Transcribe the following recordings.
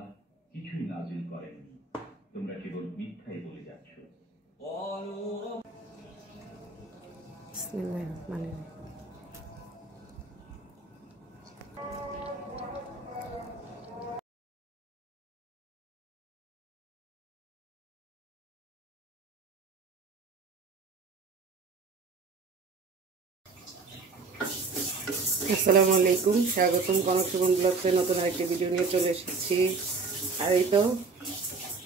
আল্লাহ কিছুই নাজিল করেননি, তোমরা কেবল মিথ্যাই বলে যাচ্ছ। বিসমিল্লাহির রহমানির রহিম। আসসালামু আলাইকুম, স্বাগতম কনক সুমন ব্লগসে নতুন আরেকটি ভিডিও নিয়ে চলে এসেছি। আর এই তো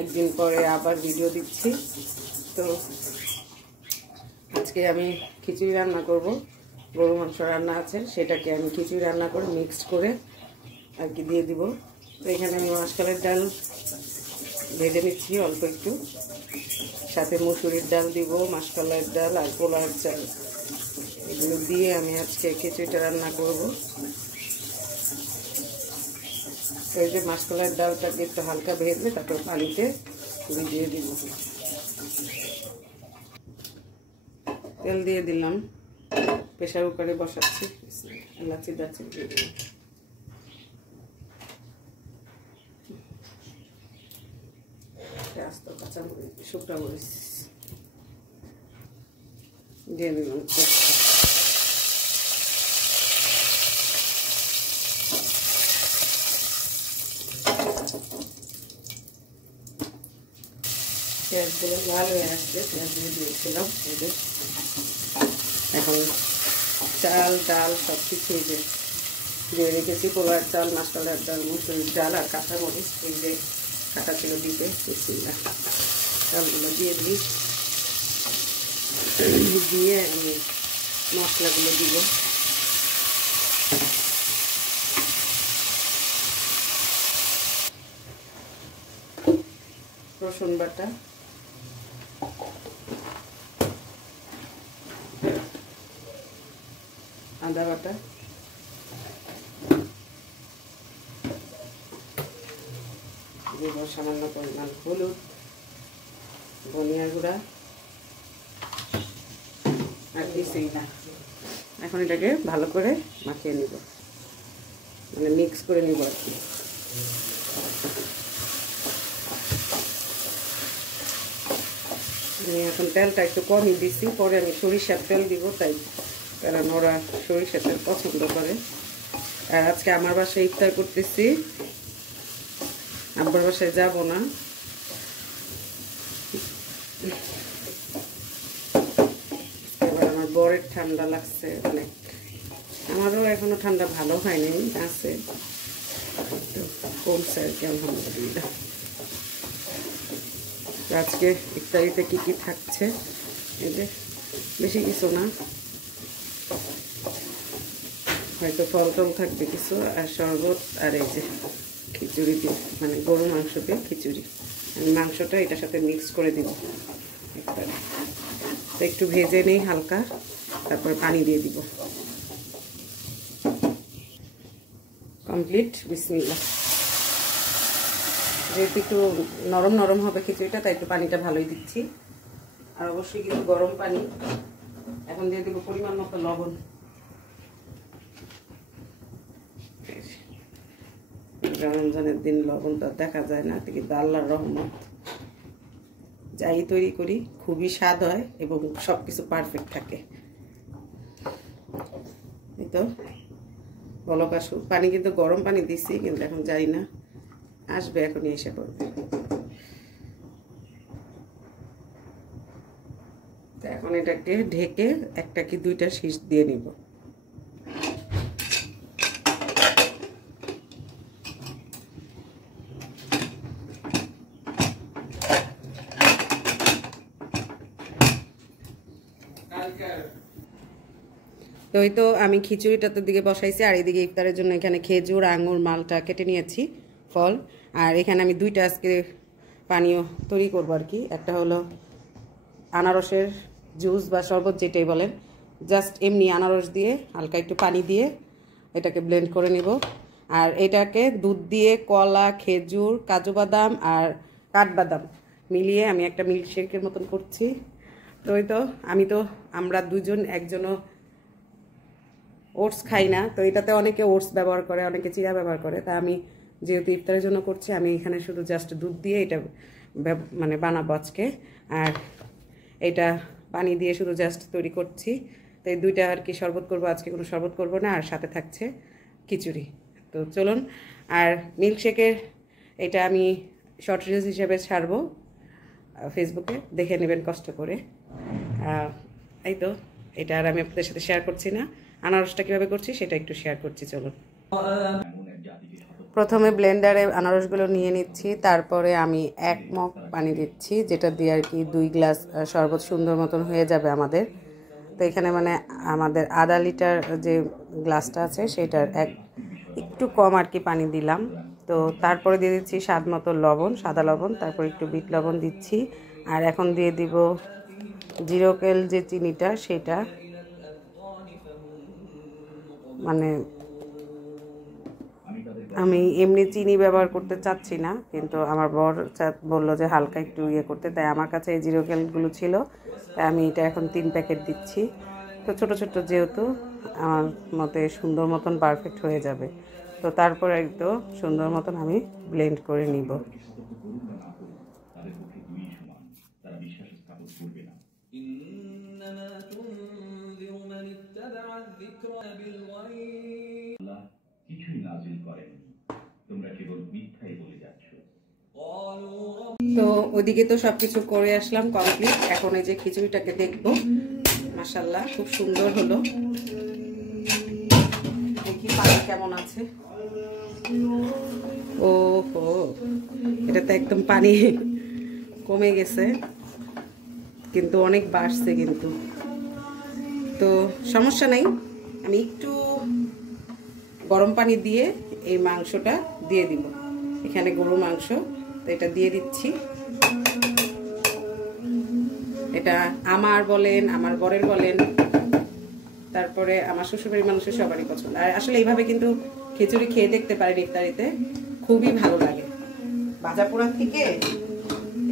একদিন পরে আবার ভিডিও দিচ্ছি। তো আজকে আমি খিচুড়ি রান্না করব, গরু মাংস রান্না আছে, সেটাকে আমি খিচুড়ি রান্না করে মিক্সড করে আর কি দিয়ে দিব। তো এখানে আমি মাসকলাইয়ের ডাল ভেজে নিচ্ছি অল্প একটু, সাথে মুসুরির ডাল দিব, মাসকলাইয়ের ডাল আর পোলার চাল, এগুলো দিয়ে আমি আজকে খিচুড়িটা রান্না করব। এই যে মাসকলাইয়ের ডালটাকে একটু হালকা ভেজে তারপর পানিতে ভিজিয়ে দিব। তেল দিয়ে দিলাম, প্রেসার কুকারে বসাচ্ছি, এলাচি দারচিনি দিয়ে দিলাম, আস্ত কাঁচামরিচ শুকনো মরিচ দিয়ে দিলাম। পেঁয়াজগুলো লাল হয়ে আসছে, পেঁয়াজ দিয়ে দিয়েছিলাম। এখন চাল ডাল সব কিছু দিয়ে রেখেছি, পোলার চাল, মাসকলাইয়ের ডাল, মুসুরির ডাল আর কাঁচামরিচ, এই যে কাটা ছিল দিতে, চালগুলো দিয়ে দিই, দিয়ে আমি মশলাগুলো দিব। রসুন বাটা, আদা বাটা, দিব সামান্য পরিমাণ হলুদ, ধনিয়া গুঁড়া আর কিছুই না। এখন এটাকে ভালো করে মাখিয়ে নিব, মানে মিক্স করে নিব আর কি। আমি এখন তেলটা একটু কমই দিচ্ছি, পরে আমি সরিষার তেল দিব, তাই কারণ ওরা সরিষার তেল পছন্দ করে। আর আজকে আমার বাসায় ইফতার করতেছি, আব্বার বাসায় যাব না। এবার আমার বরের ঠান্ডা লাগছে অনেক, আমারও এখনো ঠান্ডা ভালো হয়নি, আছে কমছে আর কি, আলহামদুলিল্লাহ। আজকে ইফতারিতে কি কি থাকছে, এই যে বেশি কিছু না, হয়তো ফল টল থাকবে কিছু, আর শরবত, আর এই যে খিচুড়ি দিয়ে, মানে গরু মাংস দিয়ে খিচুড়ি। আমি মাংসটা এটার সাথে মিক্স করে দিব ইফতারে। তো একটু ভেজে নেই হালকা, তারপর পানি দিয়ে দিব। কমপ্লিট। বিসমিল্লাহ। যেহেতু একটু নরম নরম হবে খিচুড়িটা, তাই একটু পানিটা ভালোই দিচ্ছি, আর অবশ্যই কিন্তু গরম পানি। এখন দিয়ে দেবো পরিমাণ মতো লবণ। রমজানের দিন লবণটা দেখা যায় না, কিন্তু আল্লাহর রহমত, যাই তৈরি করি খুবই স্বাদ হয় এবং সবকিছু পারফেক্ট থাকে। এই তো বলক আসুক, পানি কিন্তু গরম পানি দিচ্ছি, কিন্তু এখন যাই না, আসবে, এখনই এসে পড়বে। এখন এটাকে ঢেকে একটা কি দুইটা শীষ দিয়ে নিব। তো এই তো আমি খিচুড়িটাতে দিকে বসাইছি, আর এইদিকে ইফতারের জন্য এখানে খেজুর, আঙুর, মালটা কেটে নিয়েছি, ফল। আর এখানে আমি দুইটা আজকে পানীয় তৈরি করবো আর কি। একটা হলো আনারসের জুস বা শরবত, যেটাই বলেন, জাস্ট এমনি আনারস দিয়ে হালকা একটু পানি দিয়ে এটাকে ব্লেন্ড করে নিব। আর এটাকে দুধ দিয়ে, কলা, খেজুর, কাজু বাদাম আর কাঠবাদাম মিলিয়ে আমি একটা মিল্কশেকের মতন করছি। তো ওই তো আমরা দুজন, একজনও ওটস খাই না, তো এটাতে অনেকে ওটস ব্যবহার করে, অনেকে চিরা ব্যবহার করে, তা আমি যেহেতু ইফতারের জন্য করছি, আমি এখানে শুধু জাস্ট দুধ দিয়ে এটা মানে বানাবো আজকে। আর এটা পানি দিয়ে শুধু জাস্ট তৈরি করছি। তো এই দুইটা আর কি শরবত করবো আজকে, কোনো শরবত করবো না। আর সাথে থাকছে খিচুড়ি। তো চলুন। আর মিল্কশেকের এটা আমি শর্ট রিলস হিসেবে ছাড়বো ফেসবুকে, দেখে নেবেন কষ্ট করে। এই তো এটা আর আমি আপনাদের সাথে শেয়ার করছি না। আনারসটা কীভাবে করছি সেটা একটু শেয়ার করছি, চলুন। প্রথমে ব্লেন্ডারে আনারসগুলো নিয়ে নিচ্ছি, তারপরে আমি 1 মগ পানি দিচ্ছি, যেটা দিয়ে আর কি 2 গ্লাস শরবত সুন্দর মতন হয়ে যাবে আমাদের। তো এখানে মানে আমাদের আধা লিটার যে গ্লাসটা আছে সেটার একটু কম আর কি পানি দিলাম। তো তারপরে দিয়ে দিচ্ছি স্বাদ মতো লবণ, সাদা লবণ, তারপর একটু বিট লবণ দিচ্ছি। আর এখন দিয়ে দিব জিরোকেল যে চিনিটা, সেটা মানে আমি এমনি চিনি ব্যবহার করতে চাচ্ছি না, কিন্তু আমার বর বললো যে হালকা একটু ইয়ে করতে, তাই আমার কাছে এই জিরোকেলগুলো ছিল, তাই আমি এটা এখন 3 প্যাকেট দিচ্ছি। তো ছোট ছোট যেহেতু আমার মতে সুন্দর মতন পারফেক্ট হয়ে যাবে। তো তারপর একটু সুন্দর মতন আমি ব্লেন্ড করে নিব। কিছুই নাজিল করেন, তোমরা কেবল মিথ্যাই বলে যাচ্ছ। তো ওইদিকে তো সবকিছু করে আসলাম কমপ্লিট। এখন এই যে খিচুড়িটাকে দেখবো, মাশাআল্লাহ খুব সুন্দর হলো। দেখি পানি কেমন আছে। ও হো, এটা তো একদম পানি কমে গেছে, কিন্তু অনেক বাড়ছে কিন্তু। তো সমস্যা নাই, আমি একটু গরম পানি দিয়ে এই মাংসটা দিয়ে দিব। এখানে গরু মাংস, তো এটা দিয়ে দিচ্ছি। এটা আমার বলেন, আমার বরের বলেন, তারপরে আমার শ্বশুরবাড়ির মানুষের সবারই পছন্দ। আর আসলে এইভাবে কিন্তু খিচুড়ি খেয়ে দেখতে পারেন ইফতারিতে, খুবই ভালো লাগে। ভাজা পোড়ার থেকে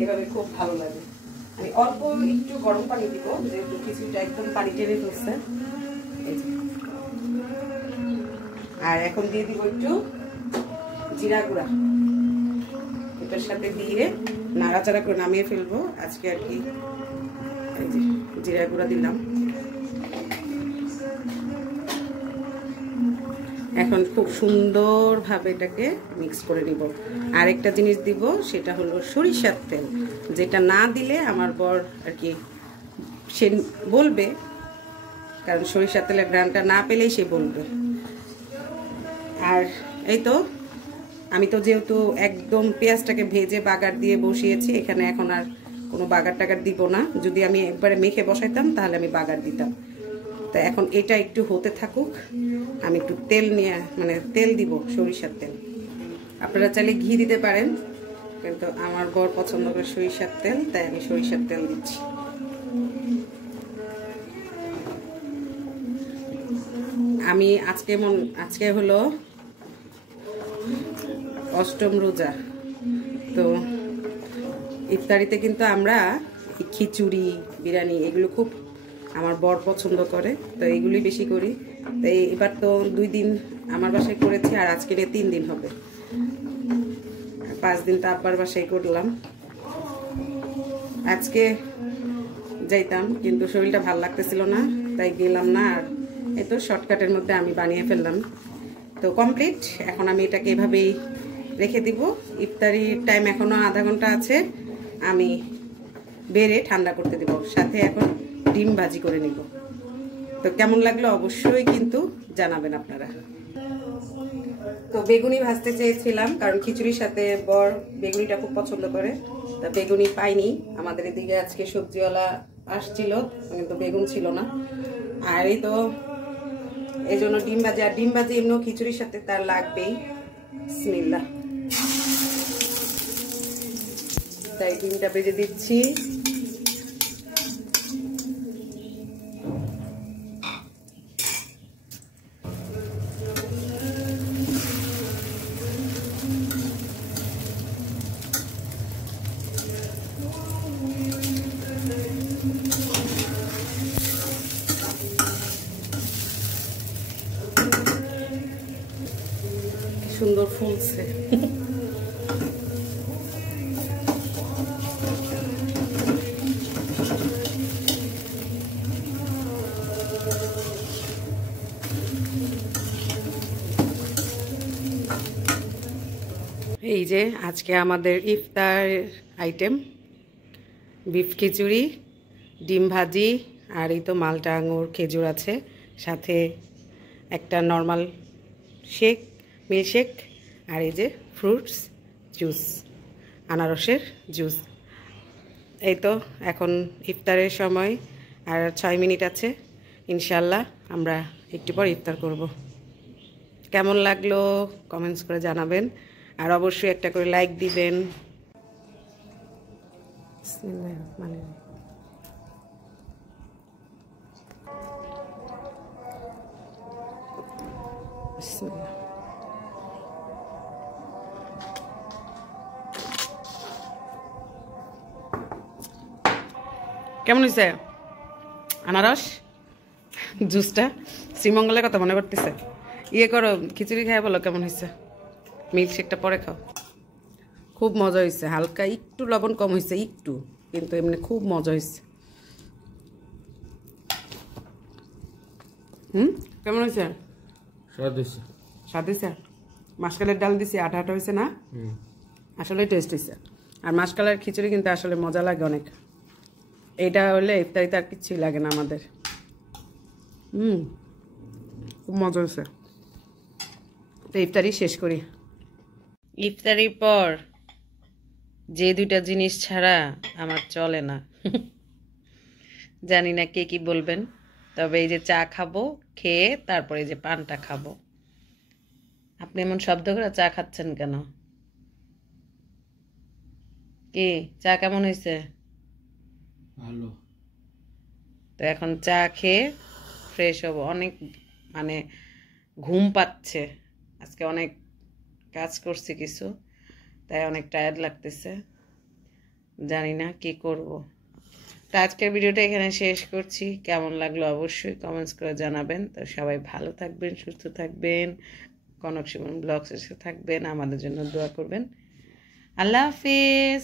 এভাবে খুব ভালো লাগে। আমি অল্প একটু গরম পানি দিব, যেহেতু খিচুড়িটা একদম পানি টেনে ফেলছে। আর এখন দিয়ে দিব একটু জিরা গুঁড়া, এটার সাথে দিয়ে নাড়াচাড়া করে নামিয়ে ফেলবো আজকে আর কি। এই যে জিরা গুঁড়া দিলাম। এখন খুব সুন্দরভাবে এটাকে মিক্স করে নিব। আরেকটা জিনিস দিব, সেটা হলো সরিষার তেল, যেটা না দিলে আমার বর আর কি সে বলবে, কারণ সরিষার তেলের গ্রানটা না পেলেই সে বলবে। আর এই তো আমি তো যেহেতু একদম পেঁয়াজটাকে ভেজে বাগার দিয়ে বসিয়েছি, এখানে এখন আর কোনো বাগার টাগার দিব না। যদি আমি একবারে মেখে বসাইতাম তাহলে আমি বাগার দিতাম। তো এখন এটা একটু হতে থাকুক, আমি একটু তেল নিয়ে মানে তেল দিব, সরিষার তেল। আপনারা চাইলে ঘি দিতে পারেন, কিন্তু আমার বর পছন্দ করে সরিষার তেল, তাই আমি সরিষার তেল দিচ্ছি। আমি আজকে হলো অষ্টম রোজা। তো ইফতারিতে কিন্তু আমরা খিচুড়ি, বিরিয়ানি এগুলো খুব আমার বর পছন্দ করে, তো এইগুলি বেশি করি। তো এবার তো 2 দিন আমার বাসায় করেছি, আর আজকে 3 দিন হবে। 5 দিন তো আব্বার বাসায় করলাম। আজকে যাইতাম, কিন্তু শরীরটা ভালো লাগতেছিল না, তাই গেলাম না। আর এই তো শর্টকাটের মধ্যে আমি বানিয়ে ফেললাম। তো কমপ্লিট। এখন আমি এটাকে এভাবেই রেখে দিব। ইফতারির টাইম এখনো আধা ঘন্টা আছে, আমি বেড়ে ঠান্ডা করতে দেব। সাথে এখন ডিম ভাজি করে নিব। তো কেমন লাগলো অবশ্যই কিন্তু জানাবেন আপনারা। তো বেগুনি ভাজতে চেয়েছিলাম, কারণ খিচুড়ির সাথে বর বেগুনিটা খুব পছন্দ করে। তা বেগুনি পাইনি, আমাদের এদিকে আজকে সবজিওয়ালা আসছিল, কিন্তু বেগুন ছিল না। আর এই তো এই জন্য ডিম ভাজি, আর ডিম ভাজি এমনি খিচুড়ির সাথে তার লাগবেই। বিসমিল্লাহ। তাই ডিমটা ভেজে দিচ্ছি। সুন্দর ফুলছে। এই যে আজকে আমাদের ইফতার আইটেম বিফ খিচুড়ি, ডিম ভাজি, আর এই তো মালটা আঙুর খেজুর আছে, সাথে একটা নর্মাল শেক, মিল্কশেক, আর এই যে ফ্রুটস জুস, আনারসের জুস। এই তো এখন ইফতারের সময় আর 6 মিনিট আছে, ইনশাল্লাহ আমরা একটু পর ইফতার করব। কেমন লাগলো কমেন্টস করে জানাবেন, আর অবশ্যই একটা করে লাইক দিবেন। কেমন হয়েছে আনারস জুসটা? শ্রীমঙ্গলের কথা মনে করতেছে। ইয়ে করো, খিচুড়ি খাই বলো কেমন হয়েছে, মিল্কশেকটা পরে খাও। খুব মজা হয়েছে, হালকা একটু লবণ কম হয়েছে একটু, কিন্তু এমনি খুব মজা হয়েছে। কেমন হয়েছে? স্বাদ হয়েছে। মাসকালের ডাল দিছি, আটা আটা হয়েছে না, আসলে টেস্ট হয়েছে। আর মাসকালের খিচুড়ি কিন্তু আসলে মজা লাগে অনেক। এটা হলে ইফতারিতে আর কিছুই লাগে না আমাদের। খুব মজা হয়েছে। তো ইফতারি শেষ করি। ইফতারির পর যে দুইটা জিনিস ছাড়া আমার চলে না, জানি না কে কি বলবেন, তবে এই যে চা খাবো, খেয়ে তারপরে এই যে পানটা খাবো। আপনি এমন শব্দ করে চা খাচ্ছেন কেন? কি চা কেমন হয়েছে? ভালো। তো এখন চা খেয়ে ফ্রেশ হবো। অনেক মানে ঘুম পাচ্ছে, আজকে অনেক কাজ করছি কিছু, তাই অনেক টায়ার্ড লাগতেছে, জানি না কি করব। তো আজকের ভিডিওটা এখানে শেষ করছি। কেমন লাগলো অবশ্যই কমেন্টস করে জানাবেন। তো সবাই ভালো থাকবেন, সুস্থ থাকবেন, কনক সুমন ব্লগসের সাথে থাকবেন, আমাদের জন্য দোয়া করবেন। আল্লাহ হাফিজ।